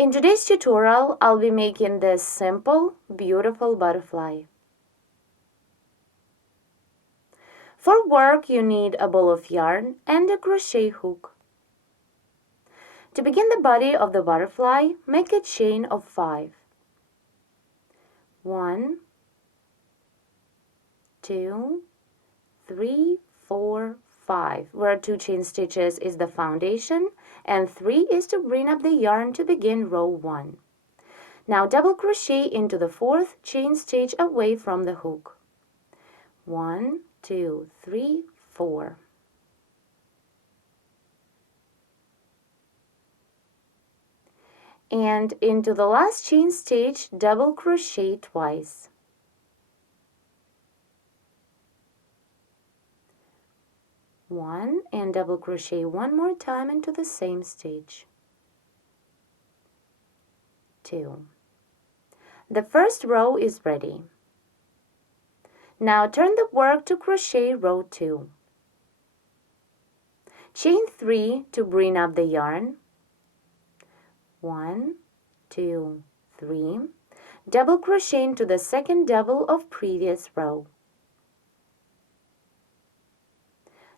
In today's tutorial, I'll be making this simple, beautiful butterfly. For work, you need a ball of yarn and a crochet hook. To begin the body of the butterfly, make a chain of 5. 1, 2, 3, 4, 5, where 2 chain stitches is the foundation and 3 is to bring up the yarn to begin row 1. Now double crochet into the 4th chain stitch away from the hook. 1, 2, 3, 4. And into the last chain stitch, double crochet twice. One, and double crochet one more time into the same stitch. 2. The first row is ready. Now turn the work to crochet row 2. Chain 3 to bring up the yarn. 1, 2, 3. Double crochet into the second double of previous row.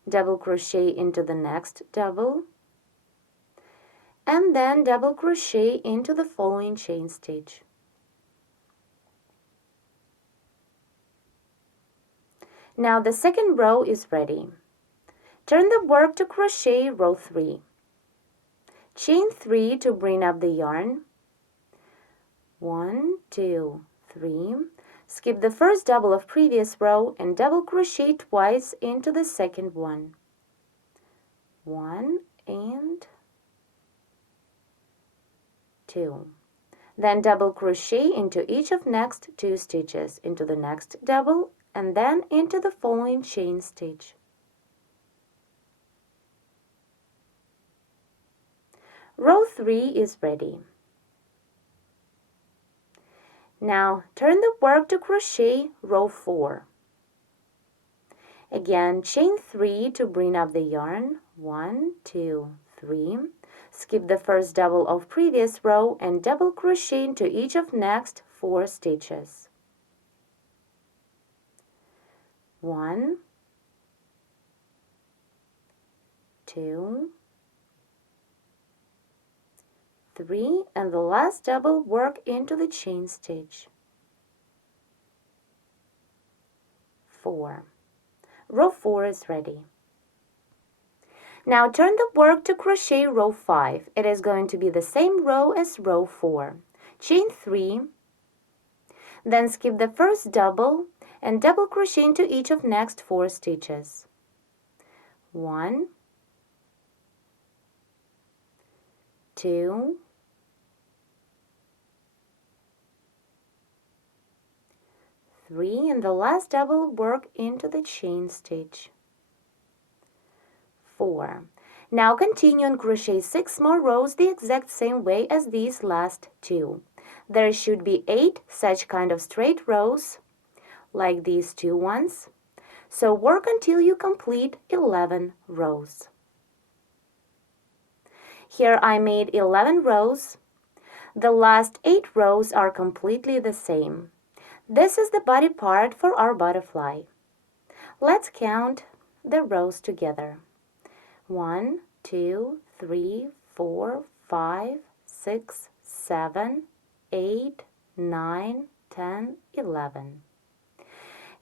Double crochet into the next double, and then double crochet into the following chain stitch. Now the second row is ready. Turn the work to crochet row 3. Chain 3 to bring up the yarn. 1, 2, 3. Skip the first double of previous row and double crochet twice into the second one. 1 and 2. Then double crochet into each of next 2 stitches, into the next double and then into the following chain stitch. Row 3 is ready. Now turn the work to crochet row 4. Again, chain 3 to bring up the yarn. 1, 2, 3. Skip the first double of previous row and double crochet into each of next 4 stitches. 1, 2, 3, and the last double work into the chain stitch. 4. Row 4 is ready. Now turn the work to crochet row 5. It is going to be the same row as row 4. Chain 3, then skip the first double and double crochet into each of next 4 stitches. 1, 2, 3, and the last double work into the chain stitch. 4. Now continue and crochet 6 more rows the exact same way as these last 2. There should be 8 such kind of straight rows like these 2 ones. So work until you complete 11 rows. Here I made 11 rows. The last 8 rows are completely the same. This is the body part for our butterfly. Let's count the rows together. 1, 2, 3, 4, 5, 6, 7, 8, 9, 10, 11.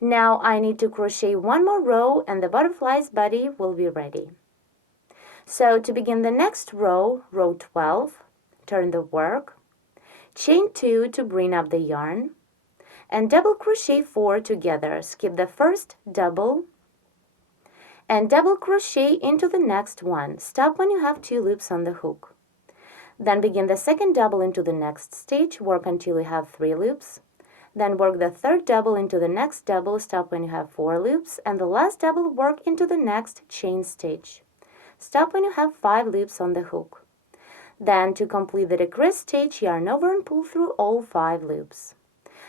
Now I need to crochet one more row and the butterfly's body will be ready. So to begin the next row, row 12, turn the work, chain 2 to bring up the yarn, and double crochet 4 together. Skip the first double and double crochet into the next one. Stop when you have 2 loops on the hook. Then begin the second double into the next stitch, work until you have 3 loops. Then work the third double into the next double, stop when you have 4 loops, and the last double work into the next chain stitch. Stop when you have 5 loops on the hook. Then to complete the decrease stitch, yarn over and pull through all 5 loops.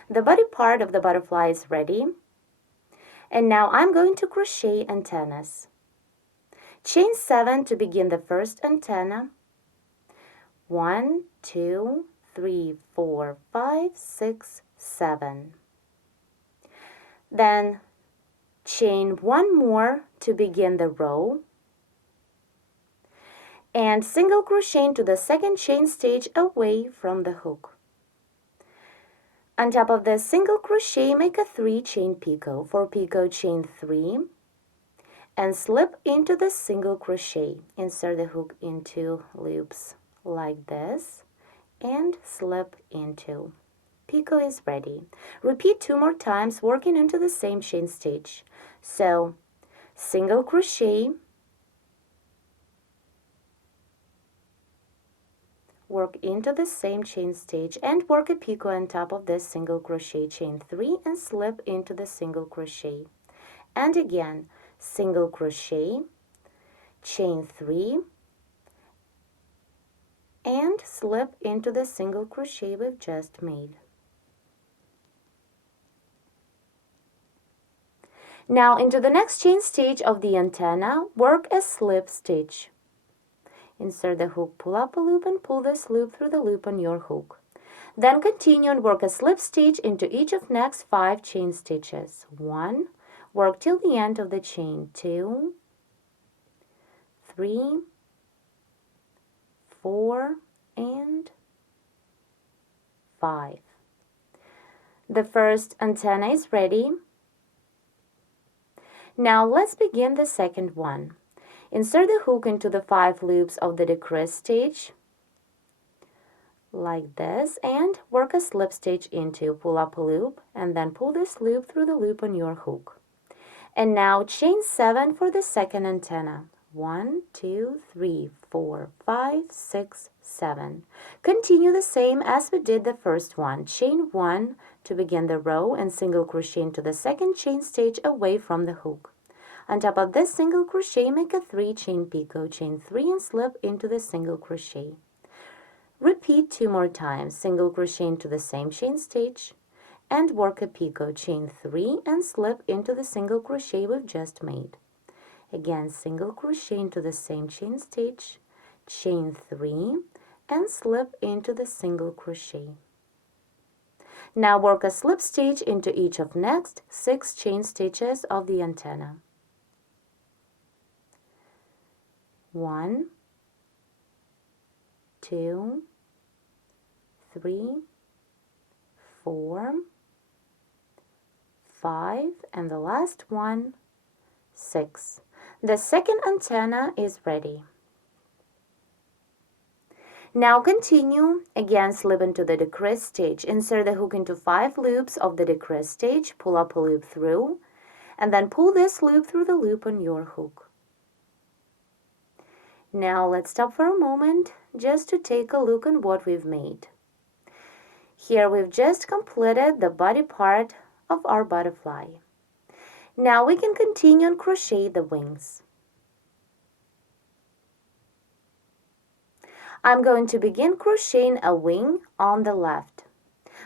The body part of the butterfly is ready. And now I'm going to crochet antennas. Chain 7 to begin the first antenna. 1, 2, 3, 4, 5, 6, 7. Then chain one more to begin the row, and single crochet into the second chain stitch away from the hook. On top of the single crochet, make a 3 chain picot. For picot, chain 3 and slip into the single crochet. Insert the hook into loops like this and slip into. Picot is ready. Repeat 2 more times, working into the same chain stitch. So single crochet, work into the same chain stitch and work a picot on top of this single crochet, chain 3 and slip into the single crochet. And again, single crochet, chain 3 and slip into the single crochet we've just made. Now into the next chain stitch of the antenna, work a slip stitch. Insert the hook, pull up a loop and pull this loop through the loop on your hook. Then continue and work a slip stitch into each of next 5 chain stitches. 1, work till the end of the chain. 2, 3, 4, and 5. The first antenna is ready. Now let's begin the second one. Insert the hook into the 5 loops of the decrease stitch like this and work a slip stitch into, pull up a loop and then pull this loop through the loop on your hook. And now chain 7 for the second antenna. 1, 2, 3, 4, 5, 6, 7. Continue the same as we did the first one. Chain 1 to begin the row and single crochet into the second chain stitch away from the hook. On top of this single crochet, make a 3 chain picot, chain 3 and slip into the single crochet. Repeat 2 more times, single crochet into the same chain stitch and work a picot, chain 3 and slip into the single crochet we've just made. Again, single crochet into the same chain stitch, chain 3 and slip into the single crochet. Now work a slip stitch into each of next 6 chain stitches of the antenna. 1, 2, 3, 4, 5, and the last one, 6. The second antenna is ready. Now continue, again slip into the decrease stitch, insert the hook into 5 loops of the decrease stitch, pull up a loop through, and then pull this loop through the loop on your hook. Now let's stop for a moment just to take a look at what we've made. Here we've just completed the body part of our butterfly. Now we can continue and crochet the wings. I'm going to begin crocheting a wing on the left.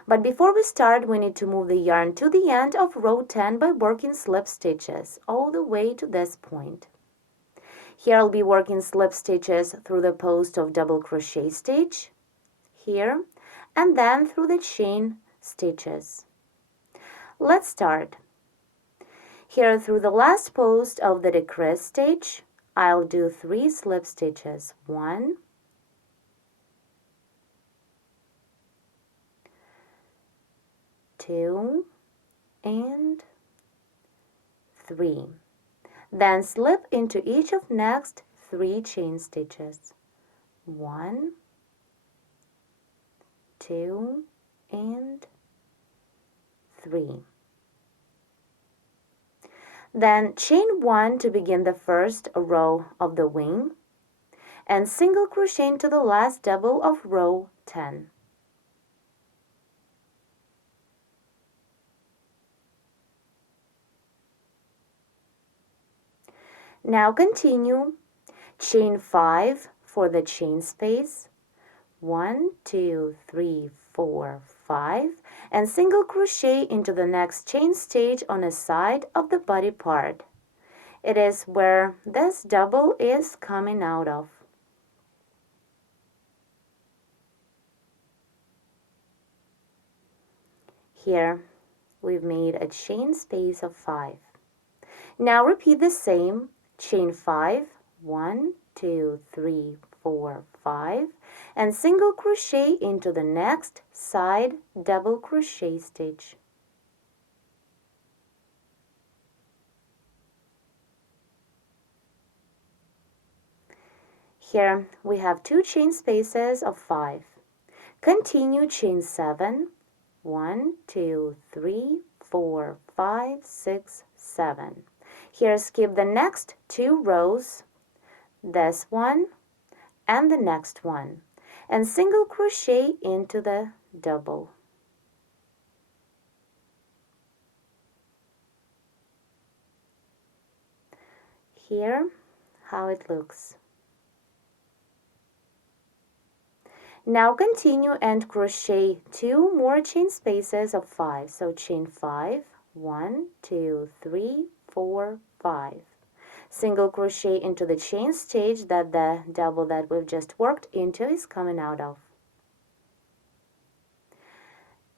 But before we start, we need to move the yarn to the end of row 10 by working slip stitches all the way to this point. Here I'll be working slip stitches through the post of double crochet stitch here and then through the chain stitches. Let's start. Here through the last post of the decrease stitch, I'll do 3 slip stitches. 1, 2, and 3. Then slip into each of next 3 chain stitches. 1, 2, and 3. Then chain 1 to begin the first row of the wing and single crochet into the last double of row 10. Now continue, chain 5 for the chain space, 1, 2, 3, 4, 5, and single crochet into the next chain stitch on a side of the body part. It is where this double is coming out of. Here we've made a chain space of 5. Now repeat the same, chain 5, 1, 2, 3, 4, 5, and single crochet into the next side double crochet stitch. Here we have 2 chain spaces of 5. Continue chain 7, 1, 2, 3, 4, 5, 6, 7. Here skip the next 2 rows, this one and the next one, and single crochet into the double. Here how it looks. Now continue and crochet 2 more chain spaces of 5. So chain 5, 1, 2, 3, 4, 5. Single crochet into the chain stitch that the double that we've just worked into is coming out of.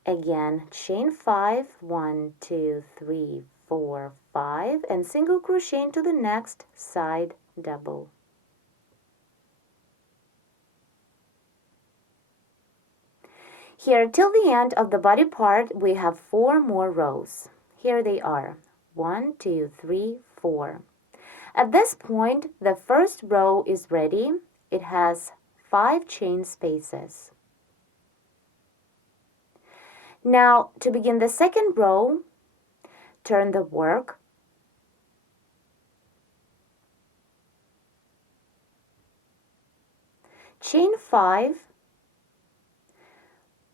Again, chain 5, 1, 2, 3, 4, 5, and single crochet into the next side double. Here till the end of the body part we have 4 more rows. Here they are, 1, 2, 3, 4. At this point the first row is ready. It has 5 chain spaces. Now to begin the second row, turn the work, chain 5,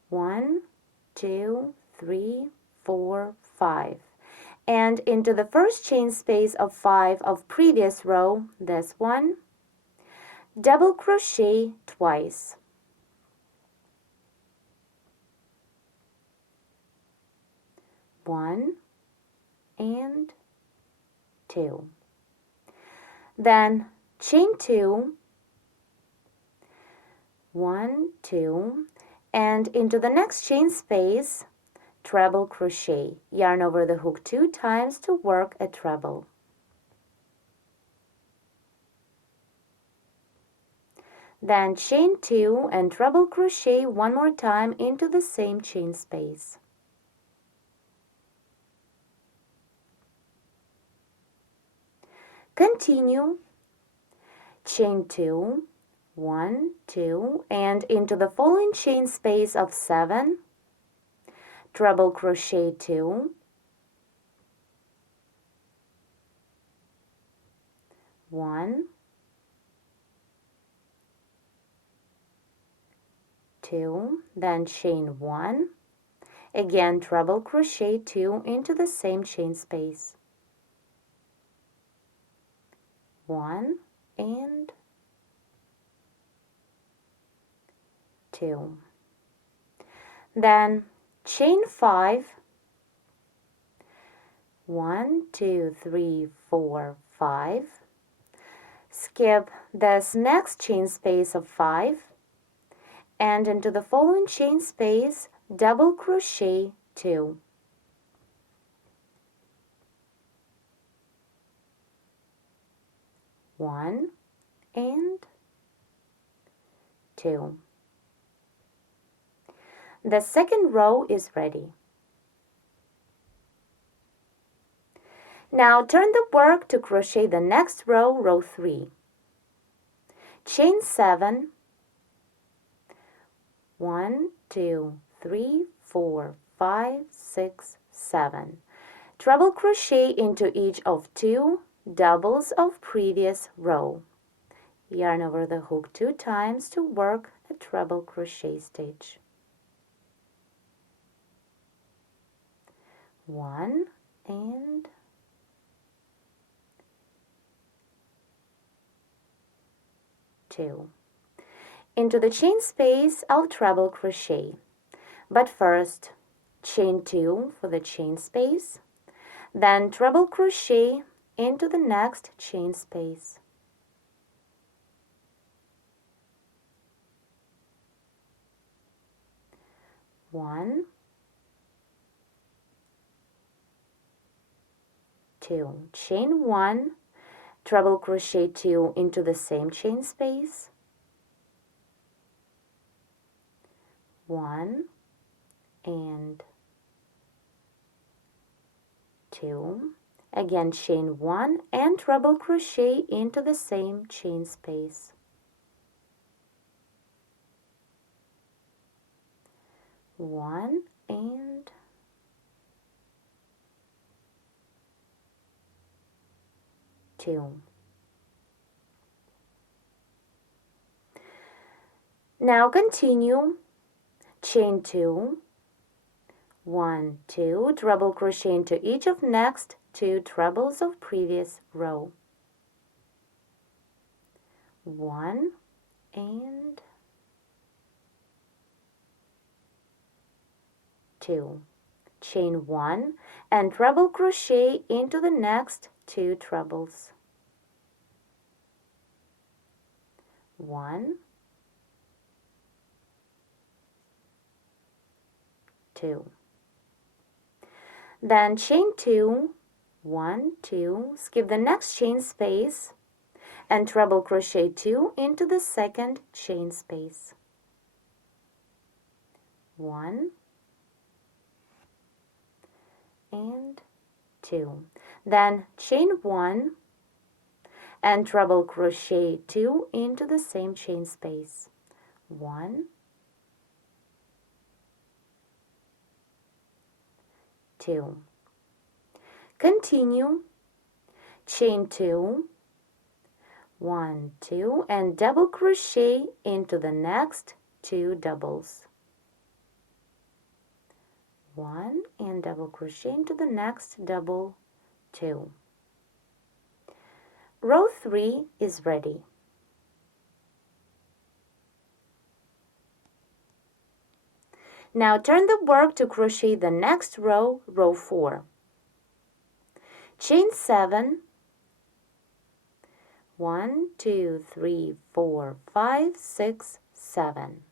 1, 2, 3, 4, 5, and into the first chain space of 5 of previous row, this one, double crochet twice. One and 2. Then chain 2, 1, 2, and into the next chain space, treble crochet. Yarn over the hook 2 times to work a treble. Then chain 2 and treble crochet 1 more time into the same chain space. Continue, chain 2, 1, 2, and into the following chain space of 7, treble crochet 2, 1, 2, then chain 1, again treble crochet 2 into the same chain space, 1 and 2. Then chain 5, 1, 2, 3, 4, 5. Skip this next chain space of 5 and into the following chain space double crochet 2. 1 and 2. The second row is ready. Now turn the work to crochet the next row, row 3. Chain 7, 1, 2, 3, 4, 5, 6, 7. Treble crochet into each of 2 doubles of previous row. Yarn over the hook 2 times to work a treble crochet stitch. 1 and 2. Into the chain space I'll treble crochet, but first chain 2 for the chain space, then treble crochet into the next chain space. One 2, chain 1, treble crochet 2 into the same chain space, 1 and 2, again chain 1 and treble crochet into the same chain space, 1 and 2. Now continue, chain 2, 1, 2, treble crochet into each of next 2 trebles of previous row, 1 and 2, chain 1 and treble crochet into the next 2 trebles, 1, 2. Then chain 2, 1, 2, skip the next chain space and treble crochet 2 into the second chain space, 1 and 2. Then chain 1 and treble crochet 2 into the same chain space, 1, 2. Continue, chain 2, 1, 2, and double crochet into the next 2 doubles, 1 and double crochet into the next double, 2. Row 3 is ready. Now turn the work to crochet the next row, row 4. Chain 7, 1, 2, 3, 4, 5, 6, 7.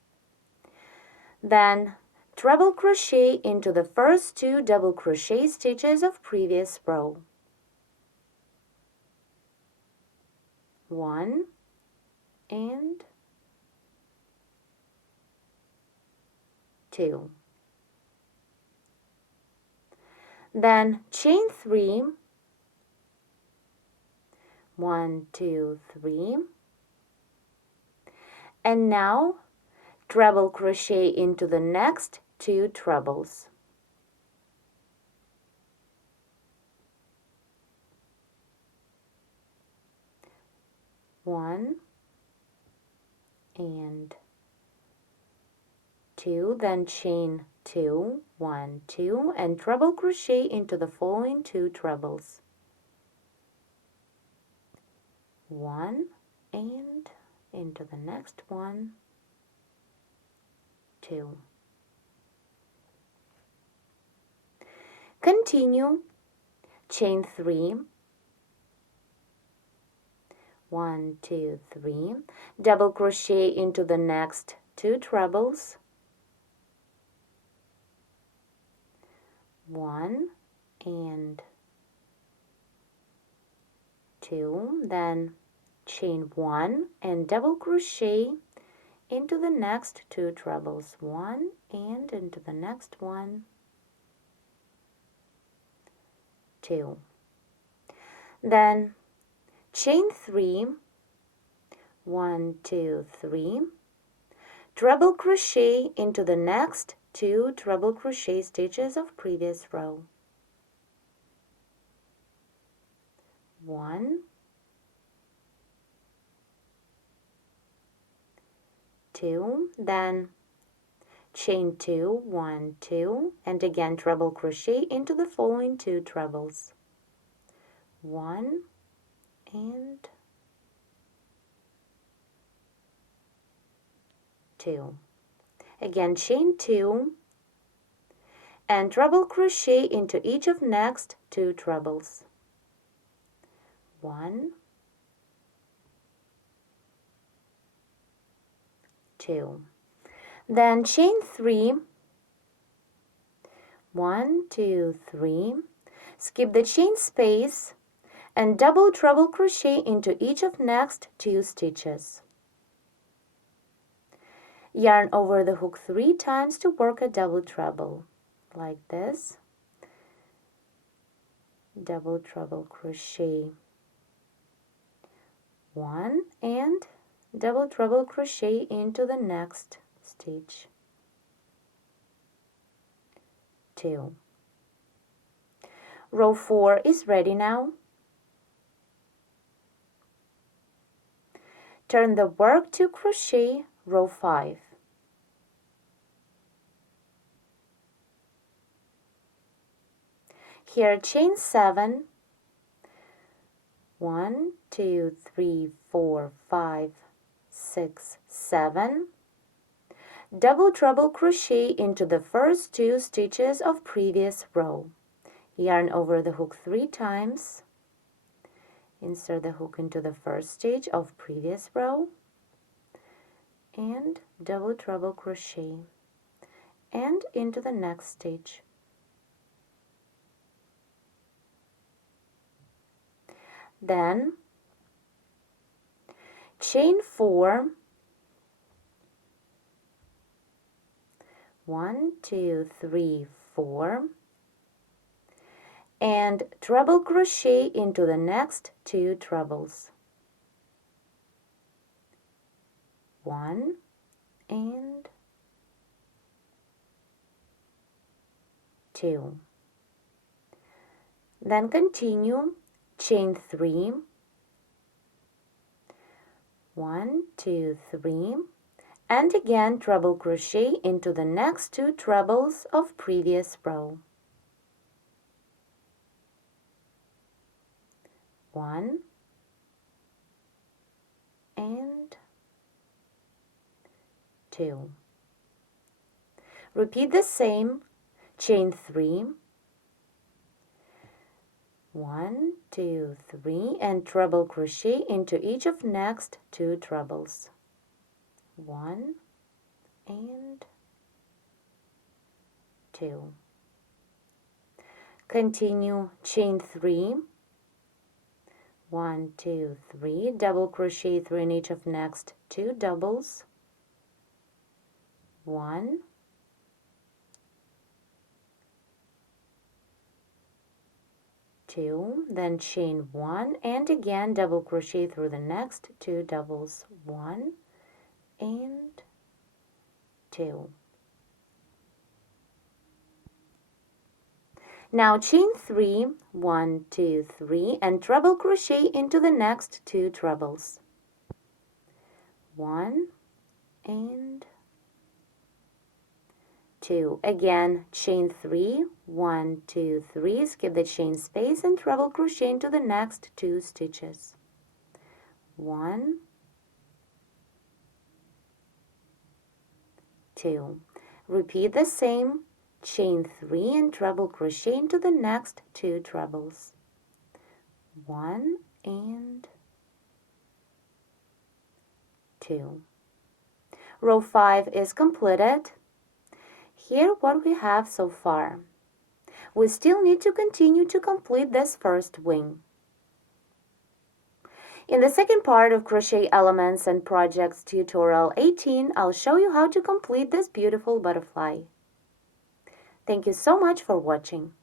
Then treble crochet into the first 2 double crochet stitches of previous row, 1 and 2. Then chain 3, 1, 2, 3, and now treble crochet into the next 2 trebles, 1 and 2, then chain 2, 1, 2, and treble crochet into the following 2 trebles, 1 and into the next one, 2. Continue, chain 3, 1, 2, 3, double crochet into the next 2 trebles, 1 and 2, then chain 1 and double crochet into the next 2 trebles, 1 and into the next one, 2. Then chain 3, 1, 2, 3, treble crochet into the next 2 treble crochet stitches of previous row, 1, 2, then chain 2, 1, 2, and again treble crochet into the following 2 trebles, 1 and 2. Again chain 2 and treble crochet into each of next 2 trebles, 1, 2. Then chain 3, 1, 2, 3, Skip the chain space and double treble crochet into each of next 2 stitches. Yarn over the hook 3 times to work a double treble, like this. Double treble crochet 1 and double treble crochet into the next stitch. 2. Row 4 is ready now. Turn the work to crochet row 5. Here chain 7. 1, 2, 3, 4, 5, 6, 7. Double treble crochet into the first 2 stitches of previous row. Yarn over the hook 3 times. Insert the hook into the first stitch of previous row and double treble crochet and into the next stitch. Then chain 4. 1, 2, 3, 4, and treble crochet into the next 2 trebles. 1 and 2. Then continue, chain 3. 1, 2, 3, and again treble crochet into the next 2 trebles of previous row. 1 and 2. Repeat the same, chain 3. 1, 2, 3, and treble crochet into each of next 2 trebles. 1 and 2. Continue, chain 3. 1, 2, 3, double crochet through in each of next 2 doubles. 1 2, then chain 1 and again double crochet through the next 2 doubles. 1 and 2. Now chain 3, 1, 2, 3, and treble crochet into the next 2 trebles. 1 and 2. Again, chain 3, 1, 2, 3, skip the chain space and treble crochet into the next 2 stitches. 1, 2. Repeat the same, chain 3 and treble crochet into the next 2 trebles. 1 and 2. Row 5 is completed. Here what we have so far. We still need to continue to complete this first wing. In the second part of Crochet Elements and Projects Tutorial 18, I'll show you how to complete this beautiful butterfly. Thank you so much for watching.